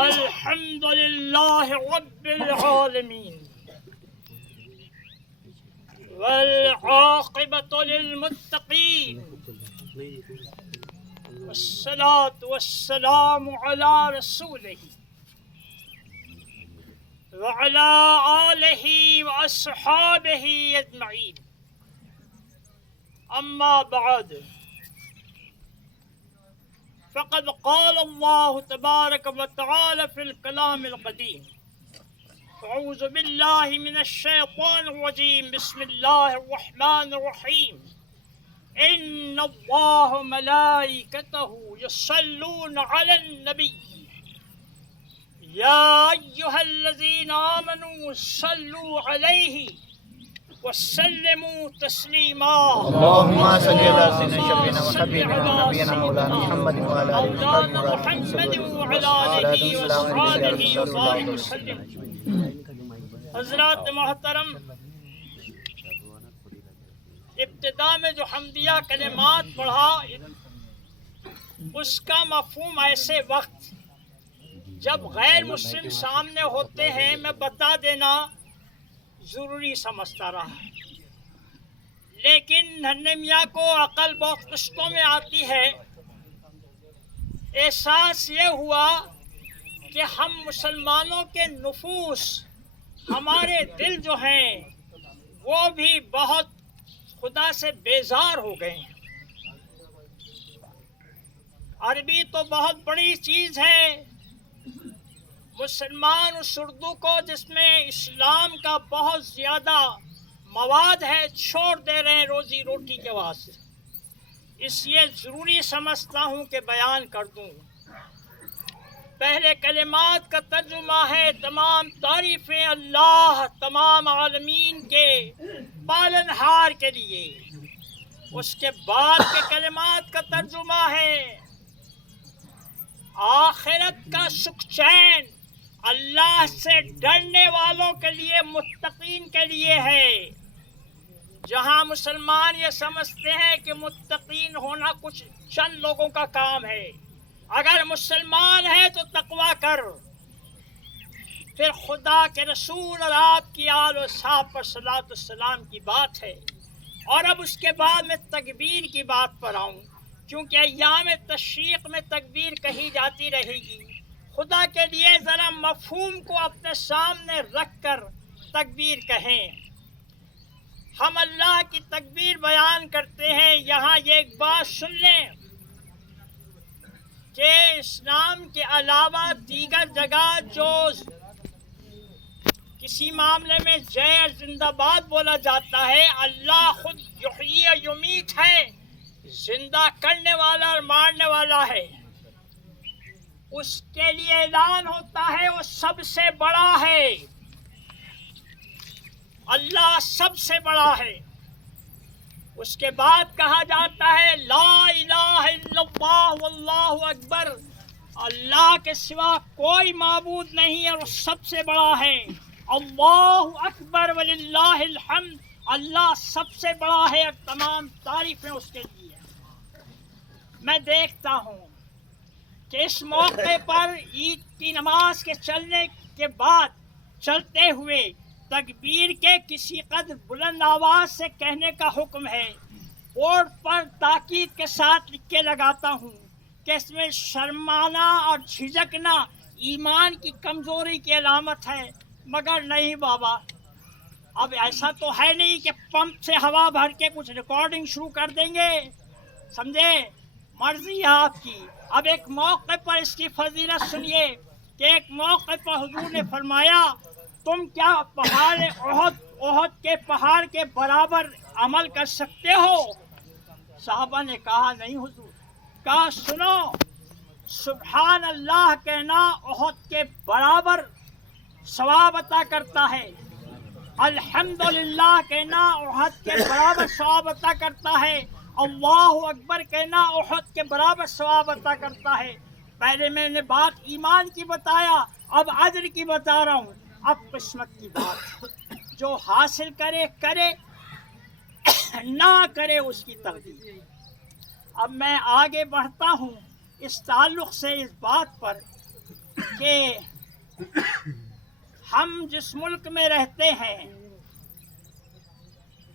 الحمد لله رب العالمين والعاقبة للمتقين والصلاة والسلام على رسوله وعلى آله وأصحابه أجمعين أما بعد فقد قال الله تبارك وتعالى في الكلام القديم أعوذ بالله من الشيطان الرجيم بسم الله الرحمن الرحيم إن الله ملائكته يصلون على النبي يا أيها الذين آمنوا صلوا عليه وسلموا تسليما اللهم صل على سيدنا شفيعنا وحبيبنا ونبينا مولانا محمد وعلى مولانا محمد وعلى آله وصحبه وبارك وسلم. حضرات محترم، ابتدا میں جو حمدیہ کلمات پڑھا اس کا مفہوم ایسے وقت جب غیر مسلم سامنے ہوتے ہیں میں بتا دینا ضروری سمجھتا رہا، لیکن ننھے میاں کو عقل بہت قسطوں میں آتی ہے. احساس یہ ہوا کہ ہم مسلمانوں کے نفوس، ہمارے دل جو ہیں وہ بھی بہت خدا سے بیزار ہو گئے ہیں. عربی تو بہت بڑی چیز ہے، مسلمان اس اردو کو جس میں اسلام کا بہت زیادہ مواد ہے چھوڑ دے رہے ہیں روزی روٹی کے واسطے. اس لیے ضروری سمجھتا ہوں کہ بیان کر دوں. پہلے کلمات کا ترجمہ ہے تمام تعریفیں اللہ تمام عالمین کے پالنہار کے لیے. اس کے بعد کے کلمات کا ترجمہ ہے آخرت کا سکھ چین اللہ سے ڈرنے والوں کے لیے، متقین کے لیے ہے. جہاں مسلمان یہ سمجھتے ہیں کہ متقین ہونا کچھ چند لوگوں کا کام ہے. اگر مسلمان ہے تو تقویٰ کر، پھر خدا کے رسول اور آپ کی آل و صحاب پر صلاۃ السلام کی بات ہے. اور اب اس کے بعد میں تکبیر کی بات پر آؤں، کیونکہ ایام تشریق میں تکبیر کہی جاتی رہے گی. خدا کے لیے ذرا مفہوم کو اپنے سامنے رکھ کر تکبیر کہیں. ہم اللہ کی تکبیر بیان کرتے ہیں. یہاں یہ ایک بات سن لیں کہ اسلام کے علاوہ دیگر جگہ جو کسی معاملے میں جے زندہ باد بولا جاتا ہے، اللہ خود یحیی و یمیت ہے، زندہ کرنے والا اور مارنے والا ہے. اس کے لیے اعلان ہوتا ہے وہ سب سے بڑا ہے، اللہ سب سے بڑا ہے. اس کے بعد کہا جاتا ہے لا الہ الا اللہ واللہ اکبر، اللہ کے سوا کوئی معبود نہیں ہے اور سب سے بڑا ہے. اللہ اکبر وللہ الحمد، اللہ سب سے بڑا ہے اور تمام تعریفیں اس کے لیے. میں دیکھتا ہوں کہ اس موقع پر عید کی نماز کے چلنے کے بعد چلتے ہوئے تکبیر کے کسی قدر بلند آواز سے کہنے کا حکم ہے. بورڈ پر تاکید کے ساتھ لکھ کے لگاتا ہوں کہ اس میں شرمانا اور جھجکنا ایمان کی کمزوری کی علامت ہے. مگر نہیں بابا، اب ایسا تو ہے نہیں کہ پمپ سے ہوا بھر کے کچھ ریکارڈنگ شروع کر دیں گے، سمجھے؟ مرضی ہے آپ کی. اب ایک موقع پر اس کی فضیلت سنیے کہ ایک موقع پر حضور نے فرمایا تم کیا پہاڑ احد کے پہاڑ کے برابر عمل کر سکتے ہو؟ صحابہ نے کہا نہیں حضور. کہا سنو، سبحان اللہ کہنا احد کے برابر ثواب عطا کرتا ہے، الحمدللہ کہنا احد کے برابر ثواب عطا کرتا ہے، اللہ اکبر کہنا احد کے برابر ثواب عطا کرتا ہے. پہلے میں نے بات ایمان کی بتایا، اب اجر کی بتا رہا ہوں. اب قسمت کی بات، جو حاصل کرے کرے، نہ کرے اس کی تقدیر. اب میں آگے بڑھتا ہوں اس تعلق سے اس بات پر کہ ہم جس ملک میں رہتے ہیں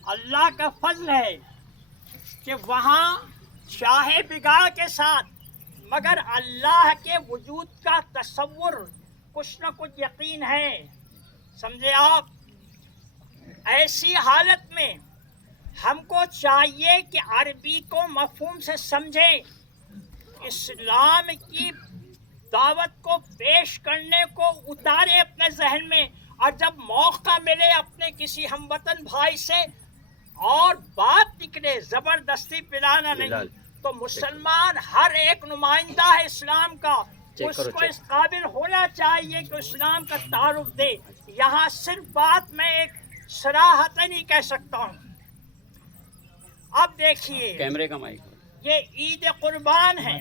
اللہ کا فضل ہے کہ وہاں چاہے بگاڑ کے ساتھ مگر اللہ کے وجود کا تصور کچھ نہ کچھ یقین ہے. سمجھے آپ؟ ایسی حالت میں ہم کو چاہیے کہ عربی کو مفہوم سے سمجھیں، اسلام کی دعوت کو پیش کرنے کو اتارے اپنے ذہن میں، اور جب موقع ملے اپنے کسی ہم وطن بھائی سے اور بات نکلے زبردستی پلانا نہیں، تو مسلمان ہر ایک نمائندہ ہے اسلام کا، اس کو اس قابل ہونا چاہیے کہ اسلام کا تعارف دے. یہاں صرف بات میں ایک صراحتاً ہی کہہ سکتا ہوں. اب دیکھیے کیمرے کا مائک، یہ عید قربان ہے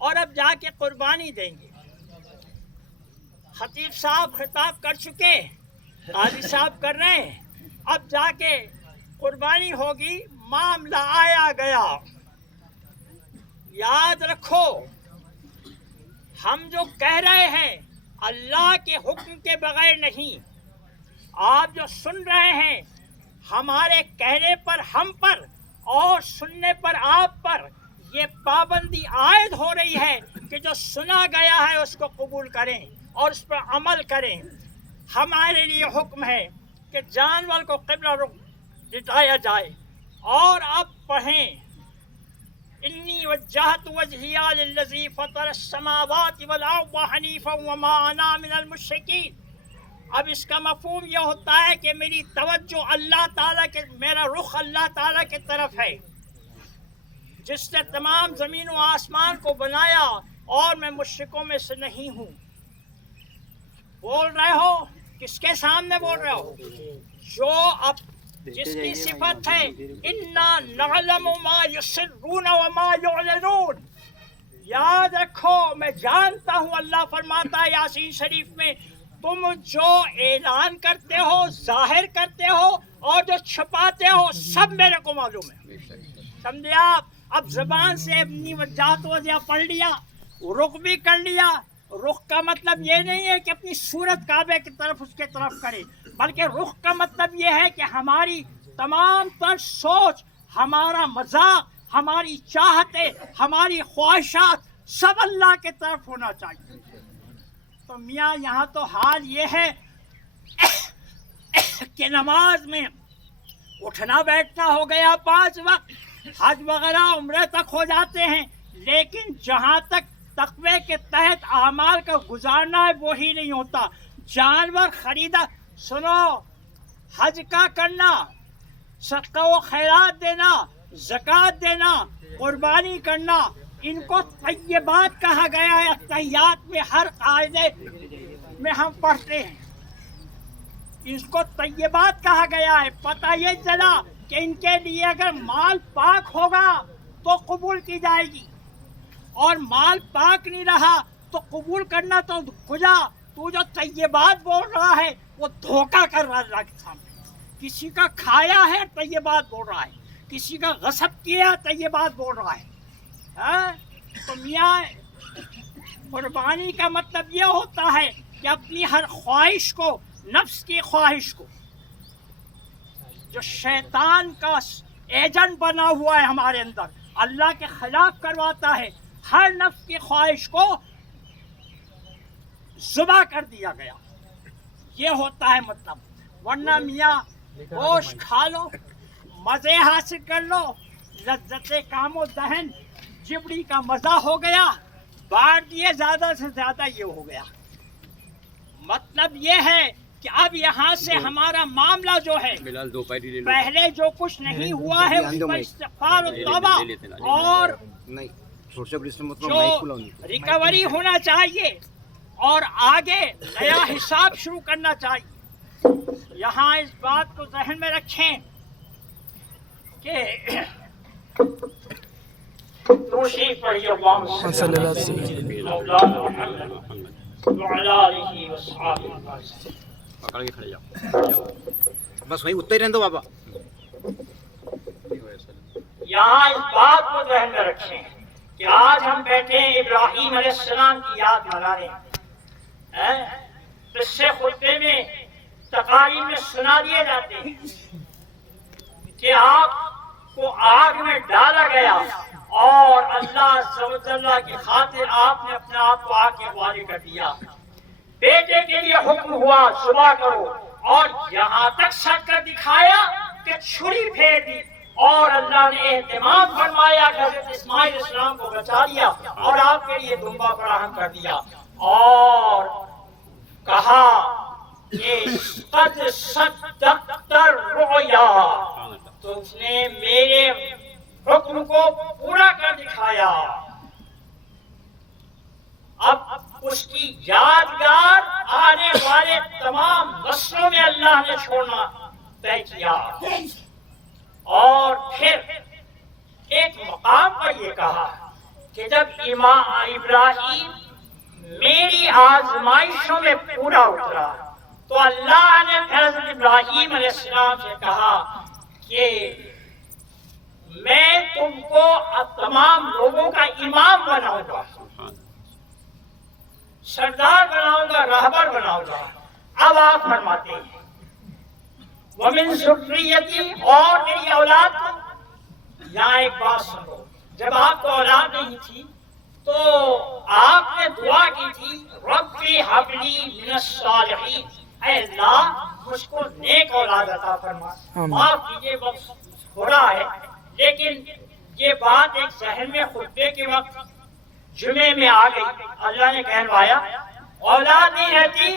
اور اب جا کے قربانی دیں گے. خطیب صاحب خطاب کر چکے، قاضی صاحب کر رہے ہیں، اب جا کے قربانی ہوگی. معاملہ آیا گیا، یاد رکھو ہم جو کہہ رہے ہیں اللہ کے حکم کے بغیر نہیں. آپ جو سن رہے ہیں ہمارے کہنے پر ہم پر اور سننے پر آپ پر یہ پابندی عائد ہو رہی ہے کہ جو سنا گیا ہے اس کو قبول کریں اور اس پر عمل کریں. ہمارے لیے حکم ہے کہ جانور کو قبلہ رخ لٹایا جائے. اور اب پڑھیں انی وجہت وجہی للذی فطر السماوات والارض حنیفا وما انا من المشرکین. اب اس کا مفہوم یہ ہوتا ہے کہ میری توجہ اللہ تعالیٰ کے، میرا رخ اللہ تعالیٰ کی طرف ہے جس نے تمام زمین و آسمان کو بنایا، اور میں مشرکوں میں سے نہیں ہوں. بول رہے ہو کس کے سامنے بول رہے ہو؟ جو اب جس کی صفت ہے انا نعلم ما یسرون وما یعلنون. یاد رکھو میں جانتا ہوں، اللہ فرماتا ہے یاسین شریف میں، تم جو اعلان کرتے ہو، ظاہر کرتے ہو اور جو چھپاتے ہو سب میرے کو معلوم ہے. سمجھے آپ؟ اب زبان سے اپنی وجہت وجہ پڑھ لیا، رخ بھی کر لیا. رخ کا مطلب یہ نہیں ہے کہ اپنی صورت کعبے کی طرف اس کے طرف کرے، بلکہ رخ کا مطلب یہ ہے کہ ہماری تمام تر سوچ، ہمارا مذاق، ہماری چاہتے، ہماری خواہشات سب اللہ کے طرف ہونا چاہیے. تو میاں یہاں تو حال یہ ہے کہ نماز میں اٹھنا بیٹھنا ہو گیا 5 وقت، حج وغیرہ عمرے تک ہو جاتے ہیں، لیکن جہاں تک تقوی کے تحت اعمال کا گزارنا ہے وہی نہیں ہوتا. جانور خریدا، سنو، حج کا کرنا، صدقہ و خیرات دینا، زکوٰۃ دینا، قربانی کرنا، ان کو طیبات کہا گیا ہے. تحیات میں ہر قاعدے میں ہم پڑھتے ہیں اس کو طیبات کہا گیا ہے. پتہ یہ چلا کہ ان کے لیے اگر مال پاک ہوگا تو قبول کی جائے گی، اور مال پاک نہیں رہا تو قبول کرنا تو خدا. تو جو طیبات بول رہا ہے وہ دھوکہ کر رہا ہے اللہ کے سامنے. کسی کا کھایا ہے طیبات بول رہا ہے، کسی کا غصب کیا طیبات بول رہا ہے. تو میاں قربانی کا مطلب یہ ہوتا ہے کہ اپنی ہر خواہش کو، نفس کی خواہش کو، جو شیطان کا ایجنٹ بنا ہوا ہے ہمارے اندر، اللہ کے خلاف کرواتا ہے، ہر نفس کی خواہش کو ذبح کر دیا گیا. یہ ہوتا ہے مطلب. ورنہ میاں گوشت کھا لو، مزے حاصل کر لو، لذت کام و دہن، جبڑی کا مزہ ہو گیا، بانٹ دیے زیادہ سے زیادہ یہ ہو گیا. مطلب یہ ہے کہ اب یہاں سے ہمارا معاملہ جو ہے، پہلے جو کچھ نہیں ہوا ہے اس پر استغفار و توبہ اور جو ریکوری ہونا چاہیے، اور آگے نیا حساب شروع کرنا چاہیے. یہاں اس بات کو ذہن میں رکھیں کہ توشیف پڑھیے اللہم صلی اللہ علیہ وسلم وعلی آلہ وصحبہ وسلم. بس وہی اتنے رہنے دو بابا. یہاں اس بات کو ذہن میں رکھیں کہ آج ہم بیٹھے ہیں ابراہیم علیہ السلام کی یاد منا رہے ہیں، قصے خطبے میں تقاریر میں سنا دیے جاتے ہیں کہ آپ کو آگ میں ڈالا گیا اور اللہ عز و جل کی خاطر آپ نے اپنے آپ کو آگ کے حوالے کر دیا، بیٹے کے لیے حکم ہوا ذبح کرو، اور یہاں تک سٹ کر دکھایا کہ چھری پھیر دی، اور اللہ نے اہتمام فرمایا کہ حضرت اسماعیل علیہ السلام کو بچا لیا اور آپ کے لیے دمبا فراہم کر دیا، اور کہا کہ قد صدقت الرؤیا، تو اس نے میرے حکم کو پورا کر دکھایا۔ اب اس کی یادگار آنے والے تمام نسلوں میں اللہ نے چھوڑنا طے کیا، اور پھر ایک مقام پر یہ کہا کہ جب ابراہیم میری آزمائشوں میں پورا اترا تو اللہ نے حضرت ابراہیم علیہ السلام سے کہا کہ میں تم کو تمام لوگوں کا امام بناؤں گا، سردار بناؤں گا، رہبر بناؤں گا۔ اب آپ فرماتے ہیں وَمِن ذُرِّيَّتِي، اور میری اولاد کو۔ یہاں ایک بات سنو، جب آپ کو اولاد نہیں تھی تو آپ نے دعا کی تھی رَبِّ هَبْ لِي مِنَ الصَّالِحِينَ، اے اللہ مجھ کو نیک اولاد عطا فرما۔ معاف کیجیے بس ہو رہا ہے، لیکن یہ بات ایک ذہن میں خطبے کے وقت جمعے میں آ گئی، اللہ نے کہلوایا اولاد نہیں رہتی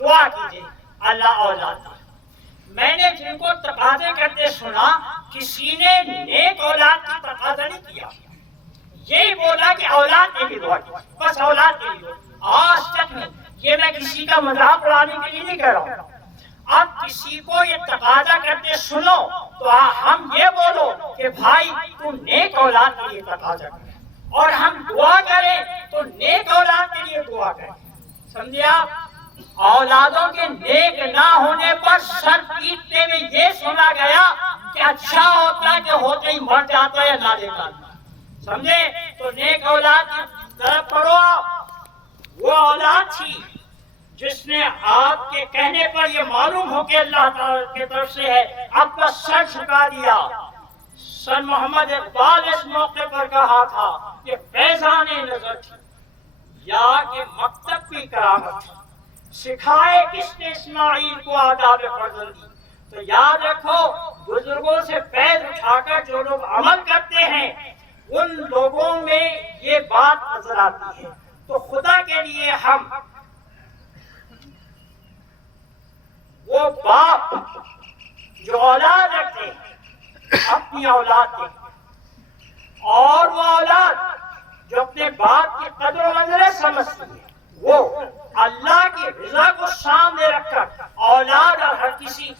دعا کیجیے اللہ اولاد دے۔ میں نے جن کو تقاضے کرتے سنا کسی نے نیک اولاد کی تقاضا نہیں کیا، یہی بولا کہ اولاد کے لیے دعا کی، بس اولاد کے لیے۔ آج تک نہیں، یہ میں کسی کا مذاق اڑانے کے لیے نہیں کہہ رہا ہوں۔ اب کسی کو یہ تقاضا کرتے سنو تو ہم یہ بولو کہ بھائی تو نیک اولاد کے لیے تقاضا کر، اور ہم دعا کریں تو نیک اولاد کے لیے دعا کریں۔ سمجھے آپ؟ اولادوں کے نیک نہ ہونے پر سر پیٹنے میں یہ سنا گیا کہ اچھا ہوتا کہ ہوتے ہی مر جاتا ہے نہ دیتا۔ سمجھے؟ تو نیک اولاد کی طرف پڑھو۔ وہ اولاد تھی جس نے آپ کے کہنے پر یہ معلوم ہو کہ اللہ تعالی کی طرف سے ہے، اپنا سر جھکا دیا۔ سن محمد اقبال اس موقع پر کہا تھا کہ فیضان نظر تھی یا کہ مکتب کی کرامت تھی، سکھائے کس نے اسماعیل کو آداب فرزندی۔ تو یاد رکھو بزرگوں سے فیض اٹھا کر جو لوگ عمل کرتے ہیں ان لوگوں میں یہ بات نظر آتی ہے۔ تو خدا کے لیے ہم وہ باپ جو اولاد رکھتے ہیں اپنی اولاد کے، اور وہ اولاد جو اپنے باپ کی قدر و منزلت سمجھتی ہے، وہ اللہ کی رضا کو سامنے رکھ کر اولاد اور ہر کسی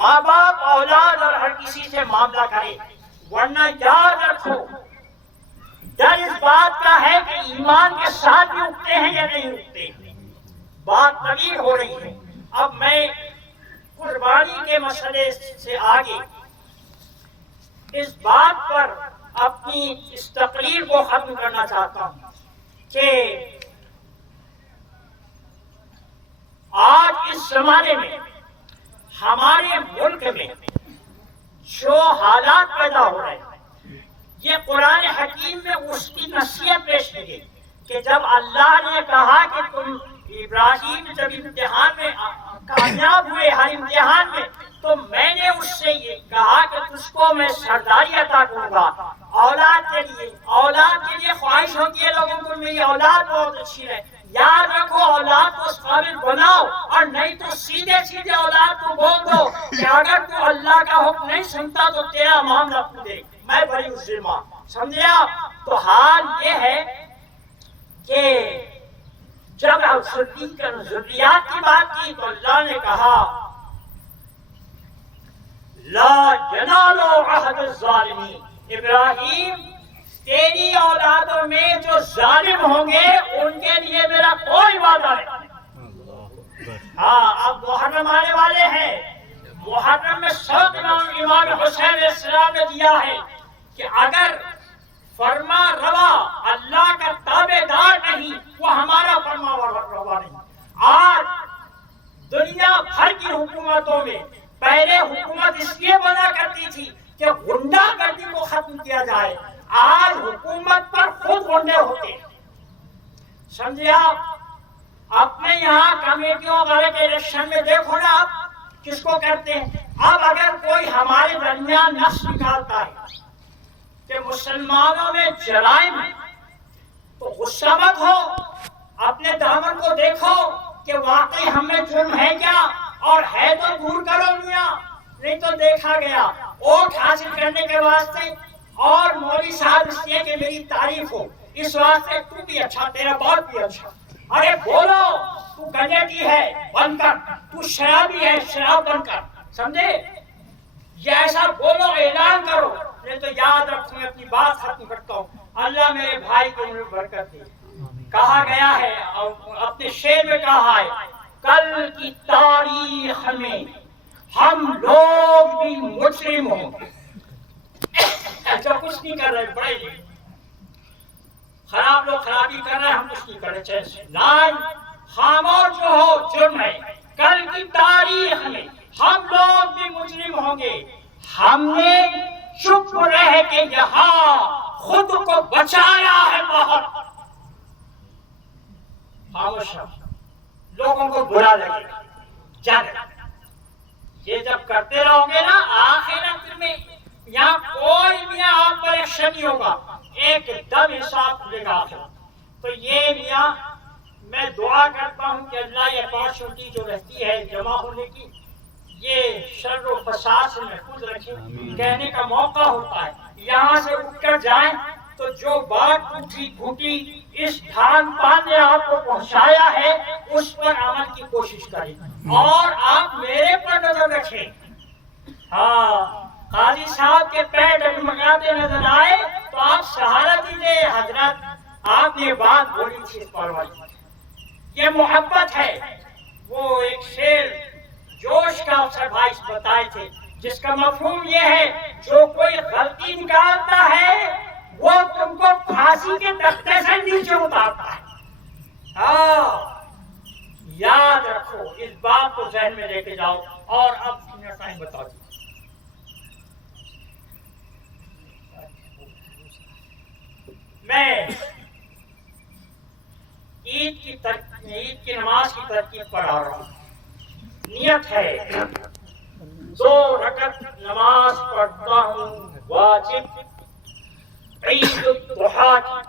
ماں باپ اولاد اور ہر کسی سے معاملہ کرے، ورنہ یاد رکھو ڈر اس بات کا ہے کہ ایمان کے ساتھ بھی اٹھتے ہیں یا نہیں اٹھتے۔ بات طویل ہو رہی ہے، اب میں قربانی کے مسئلے سے آگے اس بات پر اپنی اس تقریر کو ختم کرنا چاہتا ہوں کہ آج اس زمانے میں ہمارے ملک میں جو حالات پیدا ہو رہے ہیں، یہ قرآن حکیم میں اس کی نصیحت پیش کی گئی کہ جب اللہ نے کہا کہ تم ابراہیم جب امتحان میں کامیاب ہوئے ہر امتحان میں، تو میں نے اس سے یہ کہا کہ تجھ کو میں سرداری عطا کروں گا اولاد کے لیے۔ اولاد کے لیے خواہش ہوتی ہے لوگوں کو میری اولاد بہت اچھی رہے، یاد رکھو اولاد کو اس قابل بناؤ، اور نہیں تو سیدھے سیدھے اولاد کو بول دو کہ اگر تو اللہ کا حکم نہیں سنتا تو تیرا معاملہ تو دیکھ میں بڑی مسلمہ۔ سمجھے آپ؟ تو حال یہ ہے کہ جب ذریات کی بات کی تو اللہ نے کہا لا ینال عہد الظالمین، ابراہیم تیری اولادوں میں جو ظالم ہوں گے ان کے لیے میرا کوئی وعدہ نہیں۔ ہاں اب محرم آنے والے ہیں، محرم میں سوت امام حسین علیہ السلام نے دیا ہے کہ اگر فرما روا اللہ کا تابع دار نہیں، وہ ہمارا فرما روا نہیں۔ آج دنیا بھر کی حکومتوں میں پہلے حکومت اس لیے بنا کرتی تھی کہ غنڈہ گردی کو ختم کیا جائے، آج حکومت پر خود غنڈے ہوتے ہیں۔ سمجھے آپ اپنے یہاں کمیٹیوں والے کے الیکشن میں دیکھو نا آپ کس کو کرتے ہیں۔ اب اگر کوئی ہمارے درمیان نص نکالتا ہے کہ مسلمانوں میں جرائم ہے تو غصہ مت ہو، اپنے دامن کو دیکھو کہ واقعی ہم میں جرم ہے کیا، اور ہے تو دور کرو میاں، نہیں تو دیکھا گیا ووٹ حاصل کرنے کے واسطے اور مولوی صاحب اس لیے کہ میری تعریف ہو اس واسطے تو بھی اچھا، تیرا باپ بھی اچھا۔ ارے بولو تو گنجٹی ہے بن کر، تو شرابی ہے شراب بن کر، سمجھے؟ یہ ایسا بولو، اعلان کرو، نہیں تو یاد رکھو میں اپنی بات ختم کرتا ہوں۔ اللہ میرے بھائی کو انہیں برکت دے۔ کہا گیا ہے اور اپنے شعر میں کہا ہے، کل کی تاریخ میں ہم لوگ بھی مجرم ہوں گے۔ جو کچھ نہیں کر رہے بڑے خراب لوگ خرابی کر رہے ہیں، ہم کچھ نہیں کر رہے، چیسے لائن خاموش جو ہو جرم ہے۔ کل کی تاریخ میں ہم لوگ بھی مجرم ہوں گے، ہم نے چپ رہ کے یہاں خود کو بچایا ہے بہت۔ خاموش لوگوں کو برا لگے گا جب یہ جب کرتے رہو گے نا، آخرت میں یہاں کوئی میاں آپ پر ایکشن نہیں ہوگا، ایک دم حساب کھلے گا آخر۔ تو یہ میاں میں دعا کرتا ہوں کہ اللہ یہ اپارچونٹی جو رہتی ہے جمع ہونے کی، یہ شر و فساد سے محفوظ رکھے۔ کہنے کا موقع ہوتا ہے یہاں سے اٹھ کر جائیں تو جو بات ٹوٹی پھوٹی اس دھان پان نے آپ کو پہنچایا ہے اس پر عمل کی کوشش کریں، اور آپ میرے پر نظر رکھیں۔ ہاں قاضی صاحب کے پیر ڈگمگاتے نظر آئے تو آپ سہارا دیجیے، حضرت آپ نے بات بولی تھی اس پر والی، یہ محبت ہے۔ وہ ایک شعر جوش کا افسر بھائی بتائے تھے جس کا مفہوم یہ ہے، جو کوئی غلطی نکالتا ہے وہ تم کو پھانسی کے تختے سے نیچے اتارتا ہے۔ یاد رکھو، اس بات کو ذہن میں لے کے جاؤ۔ اور اب میرا ٹائم بتا دیجیے۔ میں عید کی نماز کی ترتیب پر آ رہا ہوں۔ نیت ہے 2 رکعت نماز پڑھتا ہوں واجب عید الضحیٰ کی